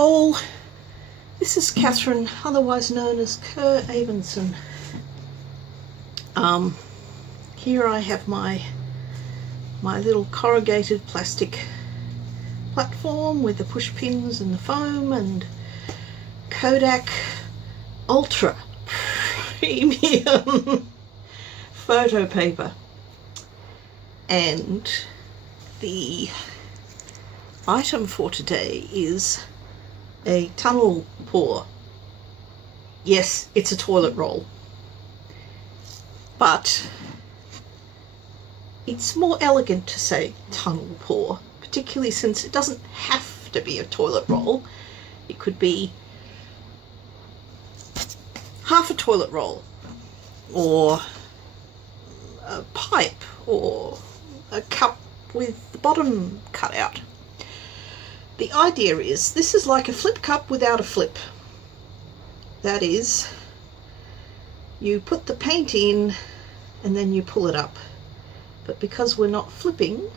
all, this is Catherine, otherwise known as Kerr Avenson. Here I have my little corrugated plastic platform with the push pins and the foam and Kodak Ultra Premium Photo paper, and the item for today is a tunnel pour. Yes, it's a toilet roll, but it's more elegant to say tunnel pour, particularly since it doesn't have to be a toilet roll. It could be half a toilet roll, or a pipe, or a cup with the bottom cut out. The idea is, this is like a flip cup without a flip. That is, you put the paint in and then you pull it up. But because we're not flipping,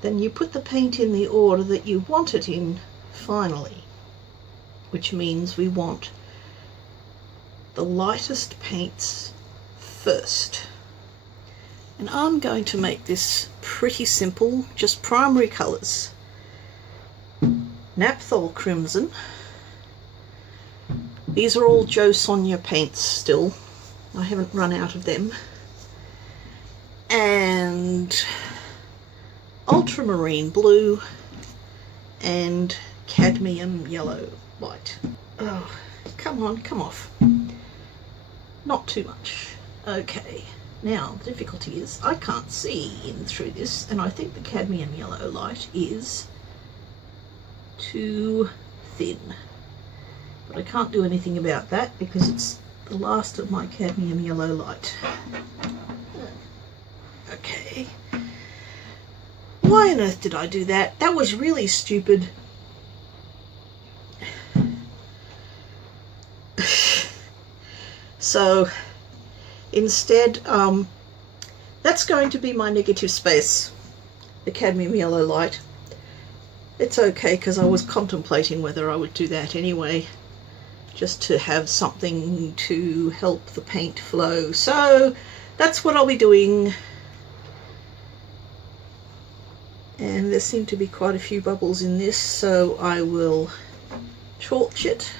then you put the paint in the order that you want it in finally, which means we want the lightest paints first. And I'm going to make this pretty simple, just primary colours. Napthol Crimson. These are all Joe Sonja paints still. I haven't run out of them. And Ultramarine Blue and Cadmium Yellow White. Oh, come on, come off. Not too much. Okay. Now, the difficulty is I can't see in through this, and I think the cadmium yellow light is too thin. But I can't do anything about that because it's the last of my cadmium yellow light. Okay. Why on earth did I do that? That was really stupid. So instead, that's going to be my negative space, the cadmium yellow light. It's okay because I was contemplating whether I would do that anyway, just to have something to help the paint flow. So that's what I'll be doing. And there seem to be quite a few bubbles in this, so I will torch it.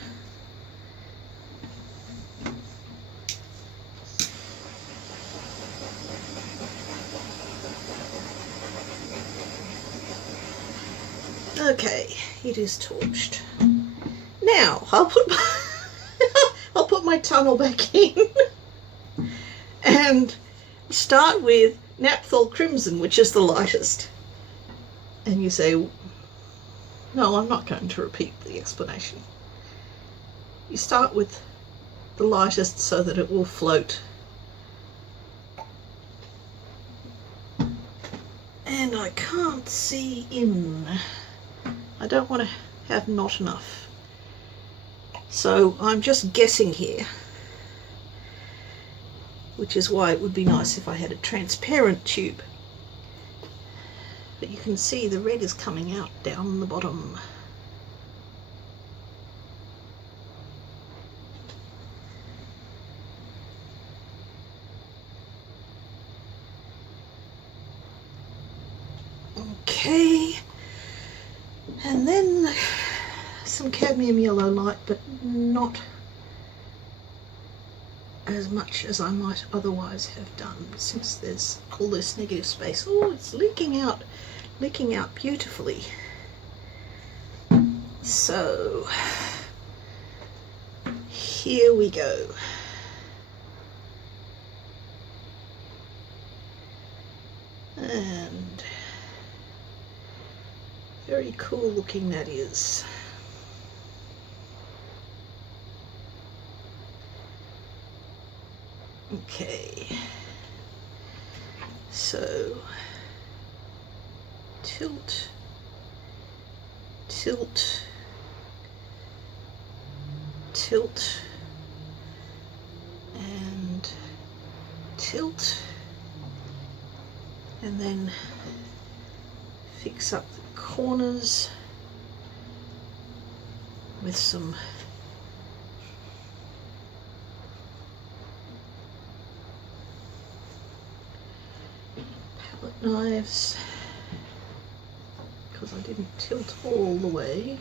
Okay, it is torched. Now I'll put my tunnel back in and start with Napthol Crimson, which is the lightest. And you say, no, I'm not going to repeat the explanation. You start with the lightest so that it will float. And I can't see in. I don't want to have not enough. So I'm just guessing here, which is why it would be nice if I had a transparent tube. But you can see the red is coming out down the bottom. Okay. And then some cadmium yellow light, but not as much as I might otherwise have done, since there's all this negative space. Oh, it's leaking out beautifully. So here we go. And very cool looking that is. Okay, so tilt, tilt, tilt, and tilt, and then fix up the corners with some palette knives, because I didn't tilt all the way.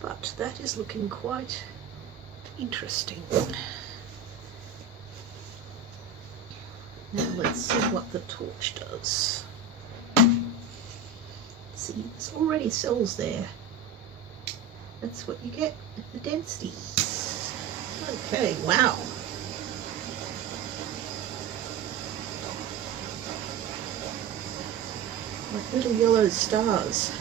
But that is looking quite interesting. Now let's see what the torch does. See, there's already cells there. That's what you get with the density. Okay, wow. Like little yellow stars.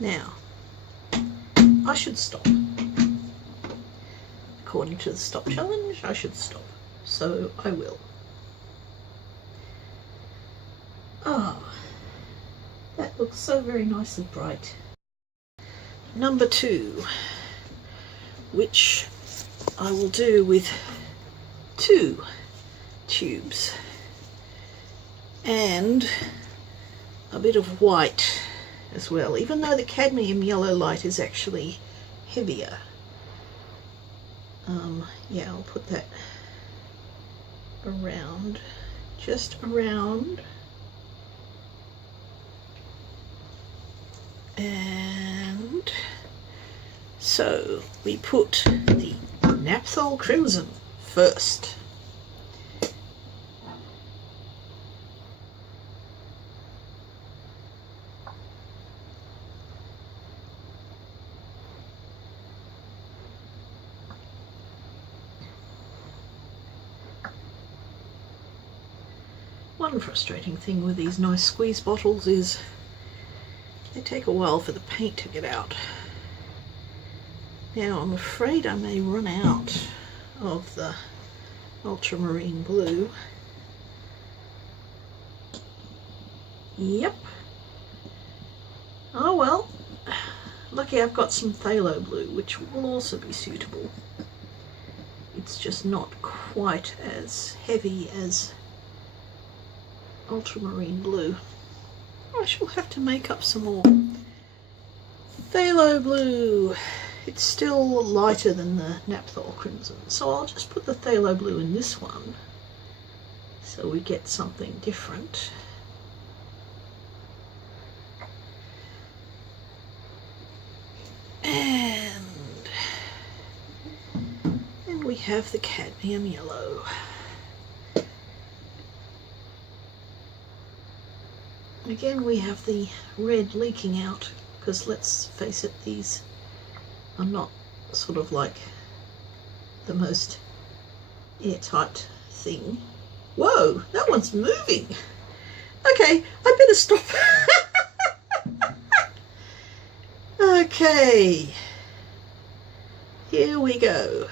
Now, I should stop. According to the stop challenge, I should stop. So I will. Ah, that looks so very nicely bright. Number 2, which I will do with 2 tubes and a bit of white as well, even though the cadmium yellow light is actually heavier. Yeah, I'll put that around, just around, and so we put the Napthol Crimson first. One frustrating thing with these nice squeeze bottles is they take a while for the paint to get out. Now I'm afraid I may run out of the ultramarine blue. Yep. Oh well. Lucky I've got some phthalo blue, which will also be suitable. It's just not quite as heavy as ultramarine blue. I shall have to make up some more phthalo blue. It's still lighter than the Napthol Crimson, so I'll just put the phthalo blue in this one so we get something different. And we have the cadmium yellow. Again, we have the red leaking out because, let's face it, these are not sort of like the most airtight thing. Whoa, that one's moving. Okay, I better stop. Okay, here we go.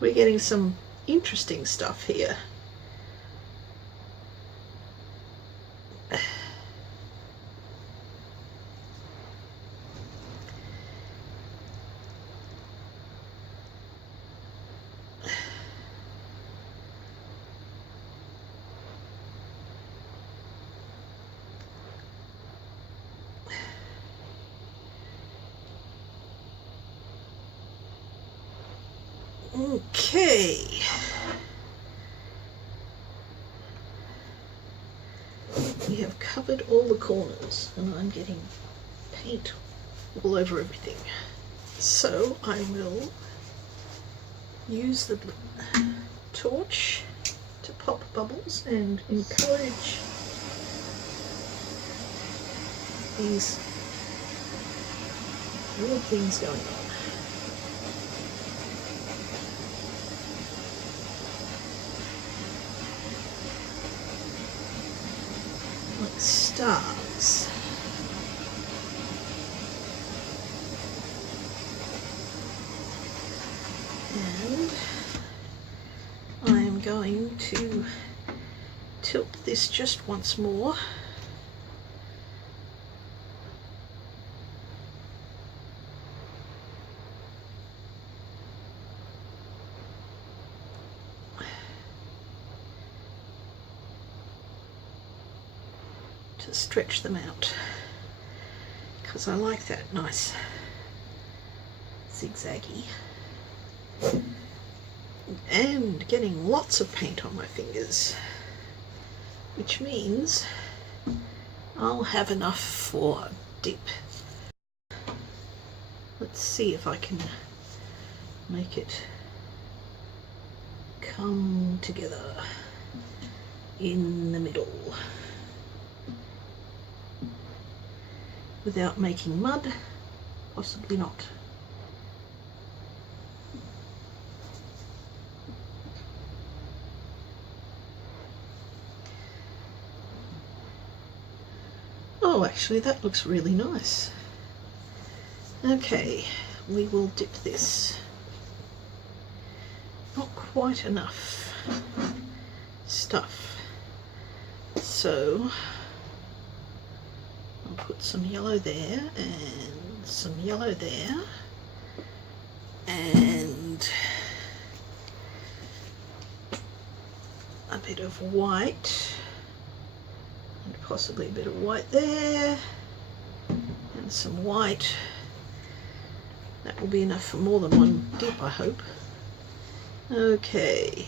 We're getting some interesting stuff here. Okay. We have covered all the corners and I'm getting paint all over everything. So I will use the torch to pop bubbles and encourage these weird things going on. Like stars. going to tilt this just once more. To stretch them out, because I like that nice zigzaggy. And getting lots of paint on my fingers, which means I'll have enough for a dip. Let's see if I can make it come together in the middle without making mud. Possibly not. Oh, actually that looks really nice. Okay, we will dip this. Not quite enough stuff, so I'll put some yellow there and some yellow there and a bit of white and possibly a bit of white there and some white. That will be enough for more than one dip, I hope. Okay,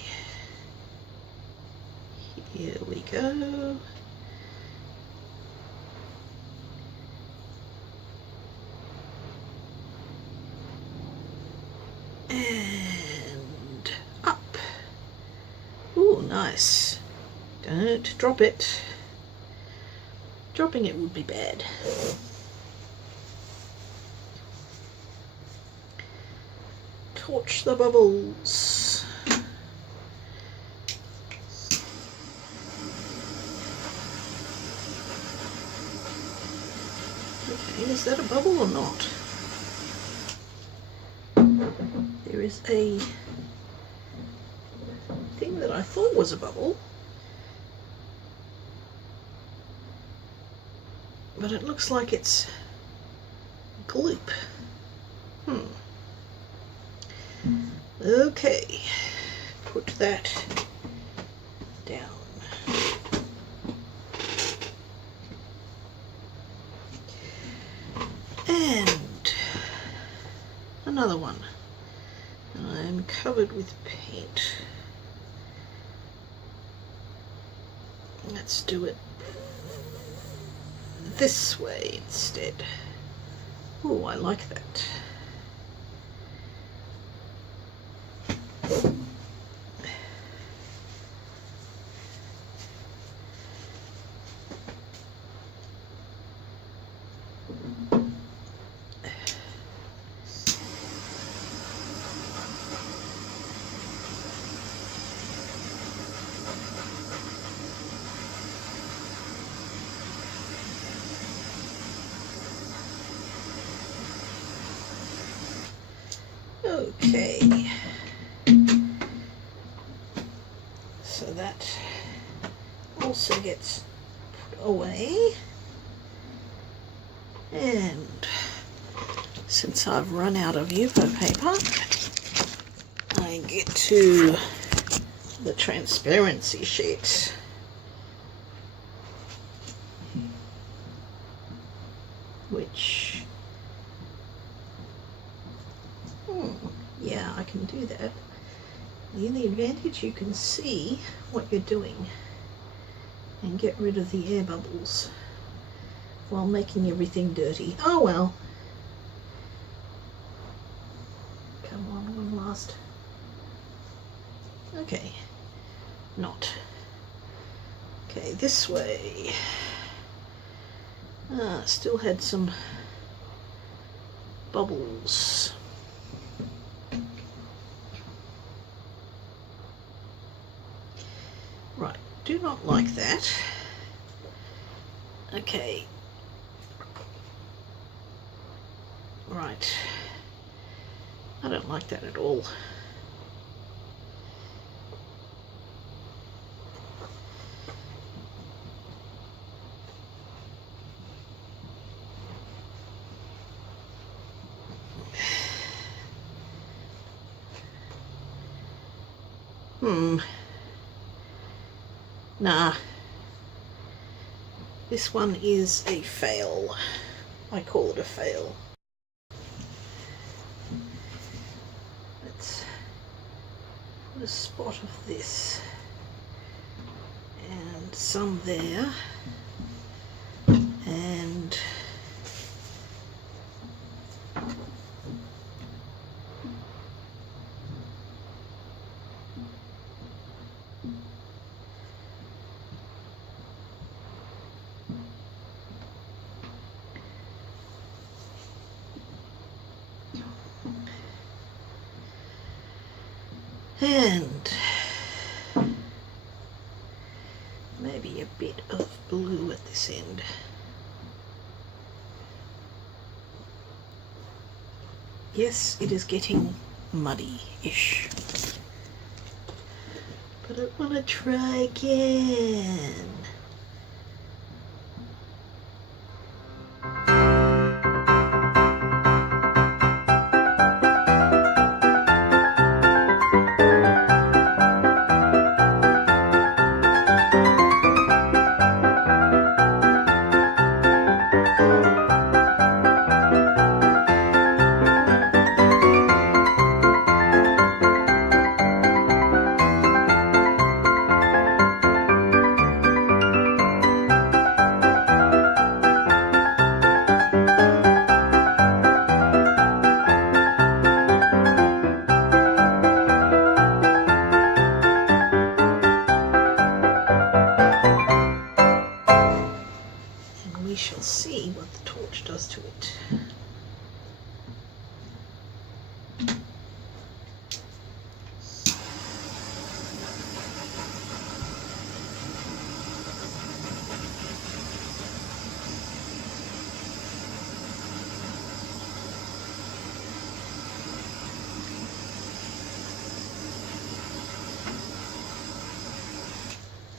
here we go. And up. Ooh, nice. Don't drop it. Dropping it would be bad. Torch the bubbles. Okay, is that a bubble or not? There is a thing that I thought was a bubble, but it looks like it's gloop. Okay, put that down. And another one. I'm covered with paint. Let's do it this way instead. Oh, I like that. Okay, so that also gets put away, and since I've run out of Yupo paper, I get to the transparency sheet. Which yeah, I can do that. The advantage, you can see what you're doing and get rid of the air bubbles while making everything dirty. Oh well. Come on, one last. Okay, not. Okay, this way. Still had some bubbles. Right, do not like that. Okay. Right. I don't like that at all. Nah. This one is a fail. I call it a fail. Let's put a spot of this and some there, and maybe a bit of blue at this end. Yes, it is getting muddy-ish, but I want to try again. Shall see what the torch does to it.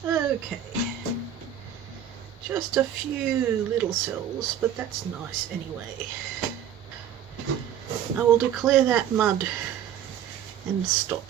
Okay. Just a few little cells, but that's nice anyway. I will declare that mud and stop.